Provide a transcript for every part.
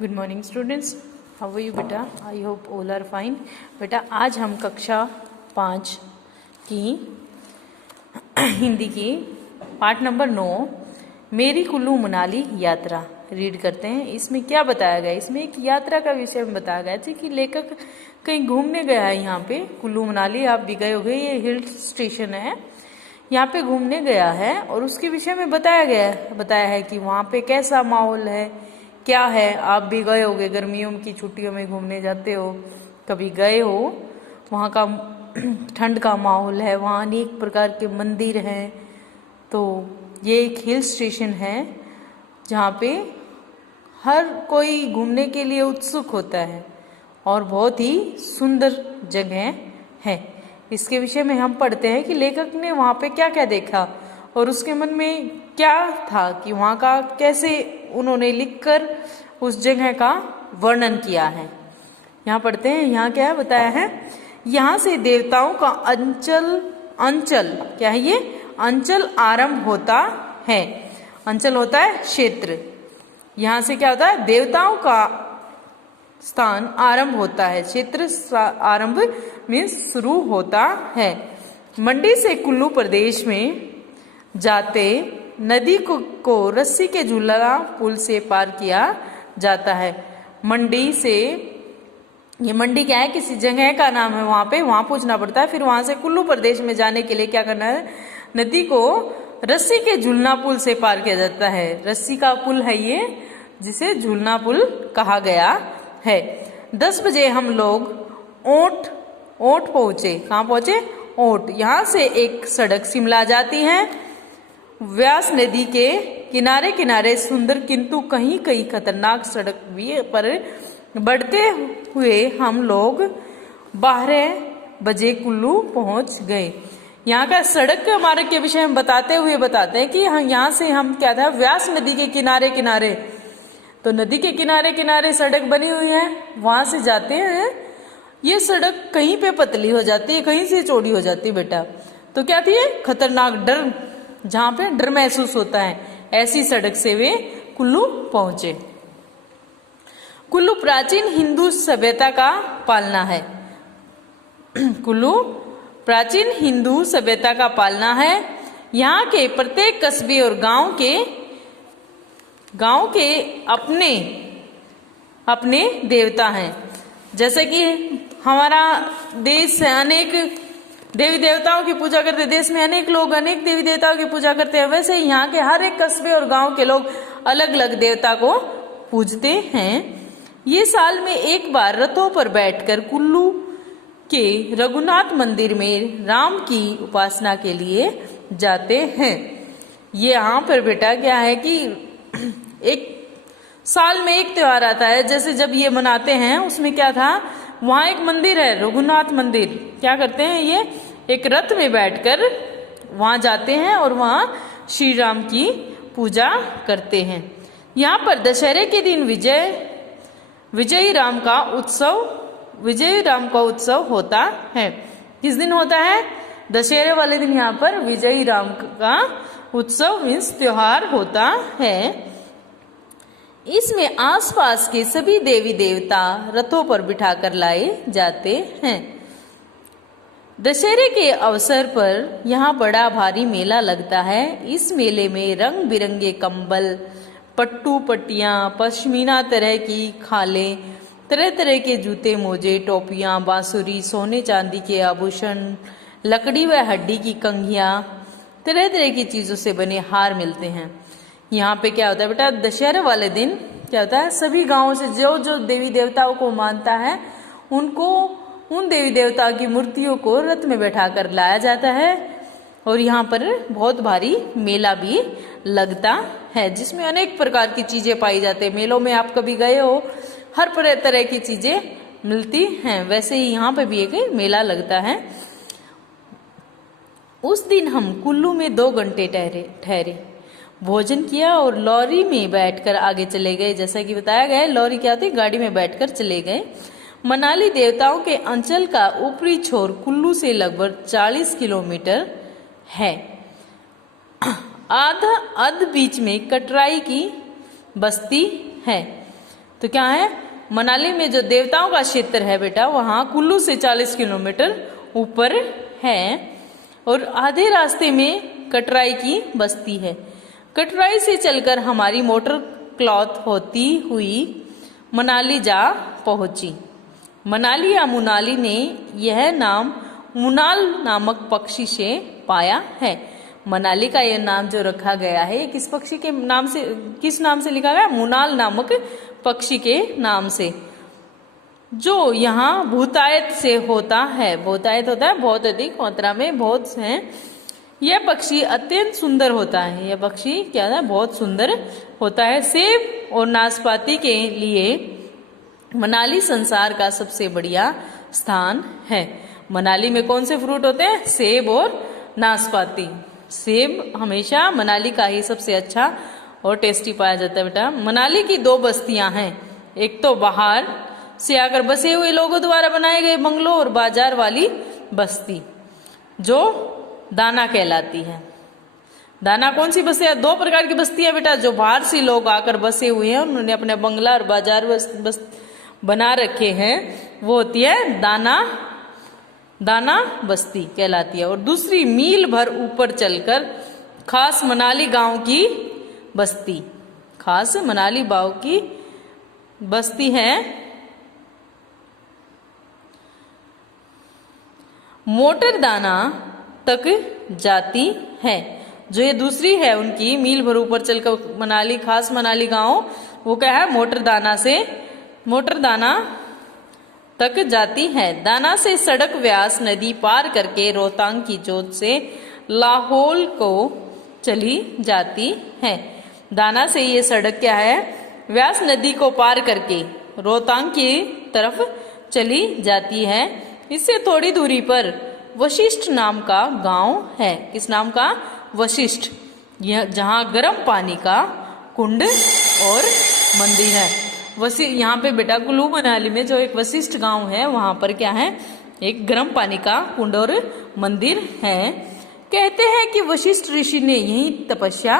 Good morning students, how are you बेटा? I hope all are fine. बेटा आज हम कक्षा 5 की हिंदी की पाठ नंबर 9 मेरी कुल्लू मनाली यात्रा रीड करते हैं। इसमें क्या बताया गया? इसमें एक यात्रा का विषय में बताया गया है कि लेखक कहीं घूमने गया है। यहाँ पे कुल्लू मनाली आप भी गए होंगे, ये हिल स्टेशन है, यहाँ पे घूमने गया है और उसके विषय में बताया है कि वहाँ पे कैसा माहौल है, क्या है। आप भी गए होगे, गर्मियों की छुट्टियों में घूमने जाते हो, कभी गए हो। वहाँ का ठंड का माहौल है, वहाँ अनेक प्रकार के मंदिर हैं। तो ये एक हिल स्टेशन है जहाँ पे हर कोई घूमने के लिए उत्सुक होता है और बहुत ही सुंदर जगह है। इसके विषय में हम पढ़ते हैं कि लेखक ने वहाँ पे क्या क्या देखा और उसके मन में क्या था कि वहाँ का कैसे उन्होंने लिखकर उस जगह का वर्णन किया है। यहाँ पढ़ते हैं, यहाँ क्या है बताया है, यहाँ से देवताओं का अंचल क्या है, ये अंचल आरंभ होता है। अंचल होता है क्षेत्र, यहाँ से क्या होता है, देवताओं का स्थान आरंभ होता है। क्षेत्र आरंभ मीन्स शुरू होता है। मंडी से कुल्लू प्रदेश में जाते नदी को रस्सी के झूला पुल से पार किया जाता है। मंडी से, ये मंडी क्या है, किसी जगह का नाम है, वहाँ पूछना पड़ता है। फिर वहाँ से कुल्लू प्रदेश में जाने के लिए क्या करना है, नदी को रस्सी के झूलना पुल से पार किया जाता है। रस्सी का पुल है ये, जिसे झूलना पुल कहा गया है। 10 बजे हम लोग ओट पहुंचे। कहाँ पहुंचे? ओट। यहाँ से एक सड़क शिमला जाती है। व्यास नदी के किनारे किनारे सुंदर किंतु कहीं कहीं खतरनाक सड़क भी पर बढ़ते हुए हम लोग 12 बजे कुल्लू पहुंच गए। यहाँ का सड़क मार्ग के विषय में बताते हैं कि यहाँ से हम क्या था, व्यास नदी के किनारे किनारे, तो नदी के किनारे किनारे सड़क बनी हुई है, वहां से जाते हैं। ये सड़क कहीं पे पतली हो जाती है, कहीं से चौड़ी हो जाती है बेटा। तो क्या थी, खतरनाक, डर, जहां पे डर महसूस होता है, ऐसी सड़क से वे कुल्लू पहुंचे। कुल्लू प्राचीन हिंदू सभ्यता का पालना है। कुल्लू प्राचीन हिंदू सभ्यता का पालना है। यहाँ के प्रत्येक कस्बे और गांव के अपने अपने देवता हैं। जैसे कि हमारा देश है, अनेक देवी देवताओं की पूजा करते, देश में अनेक लोग अनेक देवी देवताओं की पूजा करते हैं। वैसे यहाँ के हर एक कस्बे और गांव के लोग अलग अलग देवता को पूजते हैं। ये साल में एक बार रथों पर बैठकर कुल्लू के रघुनाथ मंदिर में राम की उपासना के लिए जाते हैं। ये यहाँ पर बेटा क्या है कि एक साल में एक त्योहार आता है, जैसे जब ये मनाते हैं, उसमें क्या था, वहां एक मंदिर है, रघुनाथ मंदिर। क्या करते हैं, ये एक रथ में बैठकर वहां जाते हैं और वहां श्री राम की पूजा करते हैं। यहाँ पर दशहरे के दिन विजयी राम का उत्सव होता है। किस दिन होता है? दशहरे वाले दिन यहाँ पर विजयी राम का उत्सव मीन्स त्योहार होता है। इसमें आसपास के सभी देवी देवता रथों पर बिठाकर लाए जाते हैं। दशहरे के अवसर पर यहाँ बड़ा भारी मेला लगता है। इस मेले में रंग बिरंगे कंबल, पट्टू पट्टियाँ, पश्मीना तरह की खालें, तरह तरह के जूते मोजे, टोपियाँ, बांसुरी, सोने चांदी के आभूषण, लकड़ी व हड्डी की कंघियाँ, तरह तरह की चीजों से बने हार मिलते हैं। यहाँ पे क्या होता है बेटा, दशहरे वाले दिन क्या होता है, सभी गांवों से जो देवी देवताओं को मानता है, उनको उन देवी देवताओं की मूर्तियों को रथ में बैठा कर लाया जाता है और यहाँ पर बहुत भारी मेला भी लगता है, जिसमें अनेक प्रकार की चीजें पाई जाती है। मेलों में आप कभी गए हो, हर तरह की चीजें मिलती हैं। वैसे ही यहाँ पे भी एक मेला लगता है। उस दिन हम कुल्लू में 2 घंटे ठहरे, भोजन किया और लॉरी में बैठकर आगे चले गए। जैसा कि बताया गया है, लॉरी क्या होती है, गाड़ी में बैठकर चले गए। मनाली देवताओं के अंचल का ऊपरी छोर कुल्लू से लगभग 40 किलोमीटर है। अध बीच में कटराई की बस्ती है। तो क्या है, मनाली में जो देवताओं का क्षेत्र है बेटा, वहाँ कुल्लू से 40 किलोमीटर ऊपर है। और आधे रास्ते में कटराई की बस्ती है। कटराई से चलकर हमारी मोटर क्लॉथ होती हुई मनाली जा पहुंची। मनाली या मुनाली ने यह नाम मुनाल नामक पक्षी से पाया है। मनाली का यह नाम जो रखा गया है, ये किस पक्षी के नाम से, किस नाम से लिखा गया? मुनाल नामक पक्षी के नाम से, जो यहाँ बहुतायत से होता है। बहुतायत होता है बहुत अधिक मात्रा में, बहुत है। यह पक्षी अत्यंत सुंदर होता है। यह पक्षी क्या है? बहुत सुंदर होता है। सेब और नाशपाती के लिए मनाली संसार का सबसे बढ़िया स्थान है। मनाली में कौन से फ्रूट होते हैं? सेब और नाशपाती। सेब हमेशा मनाली का ही सबसे अच्छा और टेस्टी पाया जाता है बेटा। मनाली की 2 बस्तियां हैं। एक तो बाहर से आकर बसे हुए लोगों द्वारा बनाए गए बंगलों और बाजार वाली बस्ती जो दाना कहलाती है। दाना कौन सी बस्ती है? 2 प्रकार की बस्ती है बेटा। जो बाहर से लोग आकर बसे हुए हैं, उन्होंने अपने बंगला और बाजार बना रखे हैं, वो होती है दाना बस्ती कहलाती है। और दूसरी मील भर ऊपर चलकर खास मनाली गांव की बस्ती, खास मनाली गांव की बस्ती है मोटर दाना तक जाती है। जो ये दूसरी है उनकी मील भर ऊपर चलकर मनाली, खास मनाली गांव, वो क्या है? मोटर दाना तक जाती है। दाना से सड़क व्यास नदी पार करके रोहतांग की जोत से लाहौल को चली जाती है। दाना से ये सड़क क्या है? व्यास नदी को पार करके रोहतांग की तरफ चली जाती है। इससे थोड़ी दूरी पर वशिष्ठ नाम का गांव है। किस नाम का? वशिष्ठ। यह जहाँ गर्म पानी का कुंड और मंदिर है। यहाँ पे बेटा कुल्लू मनाली में जो एक वशिष्ठ गांव है, वहां पर क्या है? एक गर्म पानी का कुंड और मंदिर है। कहते हैं कि वशिष्ठ ऋषि ने यही तपस्या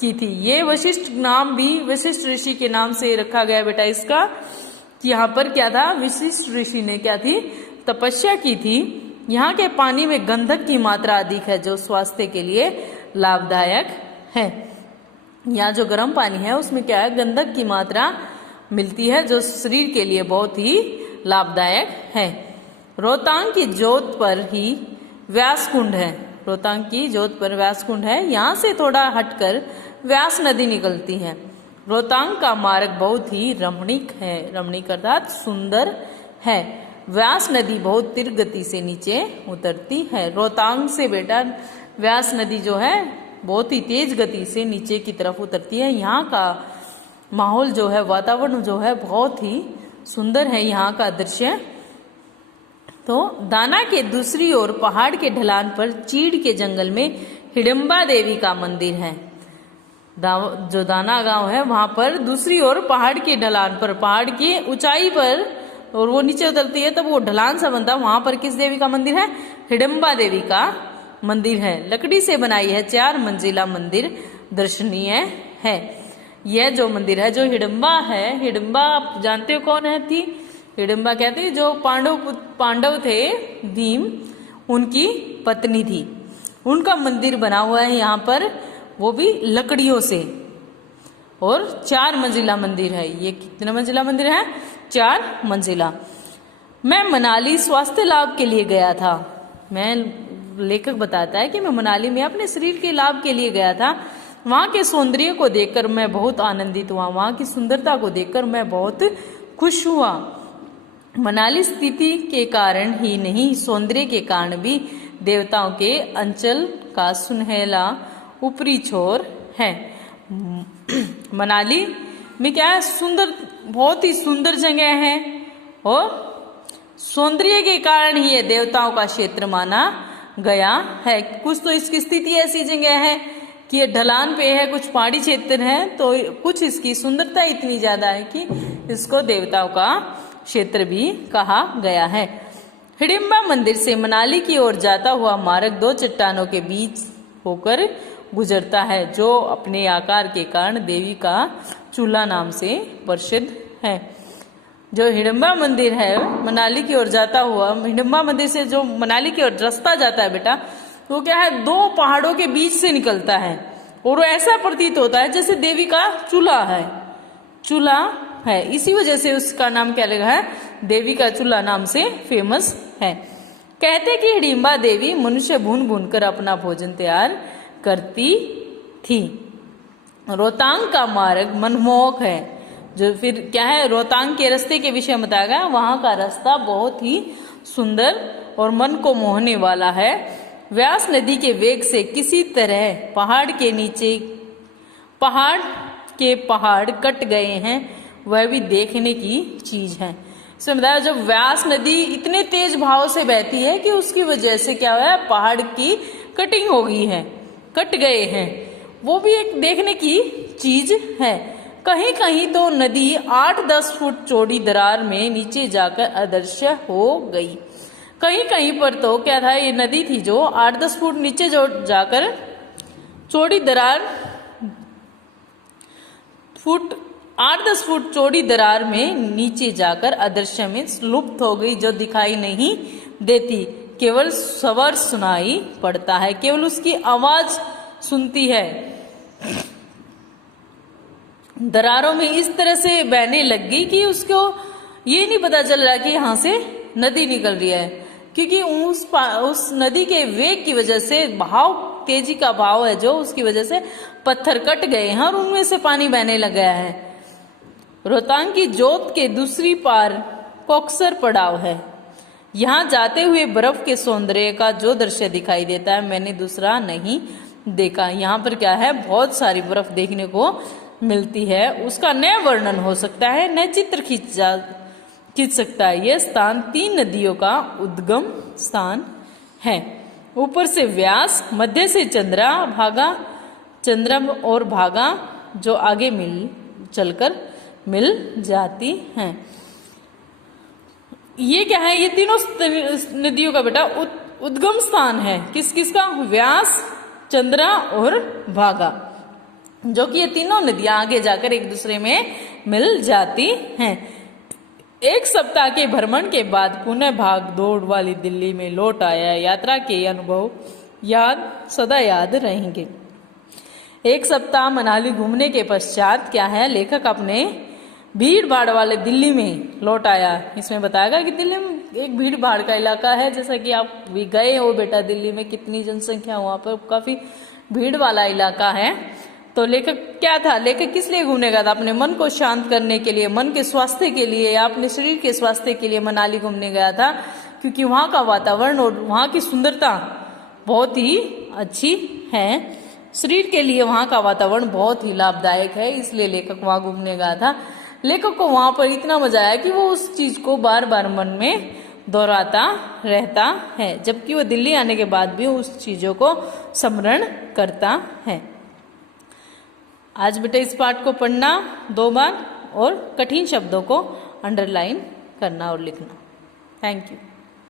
की थी। ये वशिष्ठ नाम भी वशिष्ठ ऋषि के नाम से रखा गया बेटा इसका, कि यहाँ पर क्या था? वशिष्ठ ऋषि ने क्या थी? तपस्या की थी। यहाँ के पानी में गंधक की मात्रा अधिक है, जो स्वास्थ्य के लिए लाभदायक है। यहाँ जो गर्म पानी है उसमें क्या है? गंधक की मात्रा मिलती है, जो शरीर के लिए बहुत ही लाभदायक है। रोहतांग की जोत पर ही व्यास कुंड है। रोहतांग की जोत पर व्यास कुंड है। यहाँ से थोड़ा हटकर व्यास नदी निकलती है। रोहतांग का मार्ग बहुत ही रमणीक है। रमणीक अर्थात सुंदर है। व्यास नदी बहुत तीव्र गति से नीचे उतरती है। रोहतांग से बेटा व्यास नदी जो है बहुत ही तेज गति से नीचे की तरफ उतरती है। यहाँ का माहौल जो है, वातावरण जो है बहुत ही सुंदर है यहाँ का दृश्य। तो दाना के दूसरी ओर पहाड़ के ढलान पर चीड़ के जंगल में हिडम्बा देवी का मंदिर है। जो दाना गांव है वहां पर दूसरी ओर पहाड़ के ढलान पर, पहाड़ की ऊंचाई पर, और वो नीचे उतरती है तब वो ढलान सा बनता है, वहां पर किस देवी का मंदिर है? हिडम्बा देवी का मंदिर है। लकड़ी से बनाई है 4 मंजिला मंदिर दर्शनीय है। यह जो मंदिर है, जो हिडम्बा है, हिडम्बा आप जानते हो कौन है थी? हिडम्बा क्या थी? जो पांडव थे, भीम, उनकी पत्नी थी। उनका मंदिर बना हुआ है यहाँ पर, वो भी लकड़ियों से, और 4 मंजिला मंदिर है। ये कितना मंजिला मंदिर है? 4 मंजिला। मैं मनाली स्वास्थ्य लाभ के लिए गया था। लेखक बताता है कि मैं मनाली में अपने शरीर के लाभ के लिए गया था। वहां के सौंदर्य को देखकर मैं बहुत आनंदित हुआ। वहां की सुंदरता को देखकर मैं बहुत खुश हुआ। मनाली स्थिति के कारण ही नहीं, सौंदर्य के कारण भी देवताओं के अंचल का सुनहला ऊपरी छोर है। मनाली में क्या है? सुंदर, बहुत ही सुंदर जगह है, और सौंदर्य के कारण ही ये देवताओं का क्षेत्र माना गया है। कुछ तो इसकी स्थिति ऐसी जगह है कि ये ढलान पे है, कुछ पहाड़ी क्षेत्र है, तो कुछ इसकी सुंदरता इतनी ज्यादा है कि इसको देवताओं का क्षेत्र भी कहा गया है। हिडिंबा मंदिर से मनाली की ओर जाता हुआ मार्ग 2 चट्टानों के बीच होकर गुजरता है, जो अपने आकार के कारण देवी का चूल्हा नाम से प्रसिद्ध है। जो हिडम्बा मंदिर है मनाली की ओर जाता हुआ, हिडम्बा मंदिर से जो मनाली की ओर रास्ता जाता है बेटा, वो क्या है, दो पहाड़ों के बीच से निकलता है और वो ऐसा प्रतीत होता है जैसे देवी का चूल्हा है, चूल्हा है। इसी वजह से उसका नाम क्या लगा है, देवी का चूल्हा नाम से फेमस है। कहते कि हिडिंबा देवी मनुष्य भून भून कर अपना भोजन तैयार करती थी। रोहतांग का मार्ग मनमोहक है। जो फिर क्या है, रोहतांग के रास्ते के विषय में बताया गया, वहां का रास्ता बहुत ही सुंदर और मन को मोहने वाला है। व्यास नदी के वेग से किसी तरह पहाड़ के पहाड़ कट गए हैं, वह भी देखने की चीज है। इसमें बताया जब व्यास नदी इतने तेज भाव से बहती है कि उसकी वजह से क्या हुआ है, पहाड़ की कटिंग हो गई है, कट गए हैं, वो भी एक देखने की चीज है। कहीं कहीं तो नदी 8-10 फुट चौड़ी दरार में नीचे जाकर अदृश्य हो गई। कहीं कहीं पर तो क्या था, ये नदी थी जो 8-10 फुट नीचे जो जाकर चौड़ी दरार 8-10 फुट चौड़ी दरार में नीचे जाकर अदृश्य में लुप्त हो गई, जो दिखाई नहीं देती, केवल स्वर सुनाई पड़ता है, केवल उसकी आवाज सुनती है। दरारों में इस तरह से बहने लग गई कि उसको ये नहीं पता चल रहा कि यहां से नदी निकल रही है, क्योंकि उस नदी के वेग की वजह से, भाव तेजी का भाव है जो, उसकी वजह से पत्थर कट गए हैं और उनमें से पानी बहने लग गया है। रोहतांग की जोत के दूसरी पार कोक्सर पड़ाव है। यहाँ जाते हुए बर्फ के सौंदर्य का जो दृश्य दिखाई देता है, मैंने दूसरा नहीं देखा। यहाँ पर क्या है, बहुत सारी बर्फ देखने को मिलती है, उसका न वर्णन हो सकता है, न चित्र खींच सकता है। यह स्थान 3 नदियों का उद्गम स्थान है। ऊपर से व्यास, मध्य से चंद्रम और भागा जो आगे चलकर मिल जाती हैं। ये क्या है, ये तीनों नदियों का बेटा उद्गम स्थान है। किस किस का, व्यास, चंद्रा और भागा, जो कि ये तीनों नदियां आगे जाकर एक दूसरे में मिल जाती हैं। एक सप्ताह के भ्रमण के बाद पुनः भाग दौड़ वाली दिल्ली में लौट आया। यात्रा के अनुभव सदा याद रहेंगे। एक सप्ताह मनाली घूमने के पश्चात क्या है, लेखक अपने भीड़ भाड़ वाले दिल्ली में लौट आया। इसमें बताया कि दिल्ली में एक भीड़ भाड़ का इलाका है, जैसा कि आप भी गए हो बेटा दिल्ली में, कितनी जनसंख्या वहां पर, काफी भीड़ वाला इलाका है। तो लेखक क्या था, लेखक किस लिए घूमने गया था, अपने मन को शांत करने के लिए, मन के स्वास्थ्य के लिए या अपने शरीर के स्वास्थ्य के लिए मनाली घूमने गया था, क्योंकि वहां का वातावरण और वहां की सुंदरता बहुत ही अच्छी है। शरीर के लिए वहां का वातावरण बहुत ही लाभदायक है, इसलिए लेखक वहां घूमने गया था। लेखक को वहां पर इतना मजा आया कि वो उस चीज को बार बार मन में दोहराता रहता है, जबकि वो दिल्ली आने के बाद भी उस चीजों को स्मरण करता है। आज बेटा इस पाठ को पढ़ना 2 बार और कठिन शब्दों को अंडरलाइन करना और लिखना। Thank you.